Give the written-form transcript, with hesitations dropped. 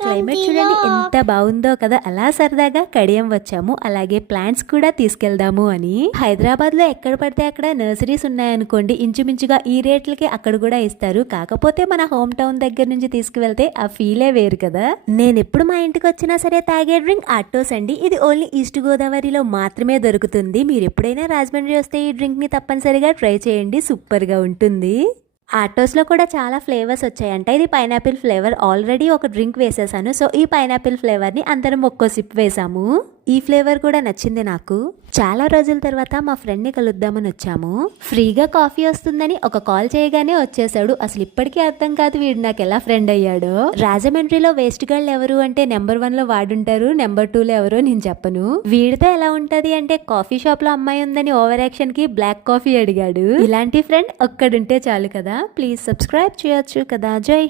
Climate చూడండి ఎంత బాగుందో కదా. అలా సరదాగా కడియం వచ్చాము. అలాగే ప్లాంట్స్ కూడా తీసుకెళ్దాము అని. హైదరాబాద్ లో ఎక్కడ పడితే అక్కడ నర్సరీస్ ఉన్నాయనుకోండి, ఇంచుమించుగా ఈ రేట్లకి అక్కడ కూడా ఇస్తారు. కాకపోతే మన హోమ్ టౌన్ దగ్గర నుంచి తీసుకువెళ్తే ఆ ఫీలే వేరు కదా. నేను ఎప్పుడు మా ఇంటికి వచ్చినా సరే తాగే డ్రింక్ ఆటోస్ అండి. ఇది ఓన్లీ ఈస్ట్ గోదావరిలో మాత్రమే దొరుకుతుంది. మీరు ఎప్పుడైనా రాజమండ్రి వస్తే ఈ డ్రింక్ ని తప్పనిసరిగా ట్రై చేయండి, సూపర్ గా ఉంటుంది. ఆటోస్లో కూడా చాలా ఫ్లేవర్స్ వచ్చాయంట. ఇది పైనాపిల్ ఫ్లేవర్. ఆల్రెడీ ఒక డ్రింక్ వేసేసాను. సో ఈ పైనాపిల్ ఫ్లేవర్ని అందరం ఒక్కో సిప్ వేసాము. ఈ ఫ్లేవర్ కూడా నచ్చింది నాకు. చాలా రోజుల తర్వాత మా ఫ్రెండ్ని కలుద్దామని వచ్చాము. ఫ్రీగా కాఫీ వస్తుందని ఒక కాల్ చేయగానే వచ్చేసాడు. అసలు ఇప్పటికీ అర్థం కాదు వీడు నాకు ఎలా ఫ్రెండ్ అయ్యాడో. రాజమండ్రిలో వేస్ట్ గర్ల్ ఎవరు అంటే నెంబర్ 1 లో వాడుంటారు, నెంబర్ 2 లో ఎవరో నేను చెప్పను. వీడితో ఎలా ఉంటది అంటే కాఫీ షాప్ లో అమ్మాయి ఉందని ఓవర్ యాక్షన్ కి బ్లాక్ కాఫీ అడిగాడు. ఇలాంటి ఫ్రెండ్ ఒక్కడుంటే చాలు కదా. ప్లీజ్ సబ్స్క్రైబ్ చేయొచ్చు కదా. జై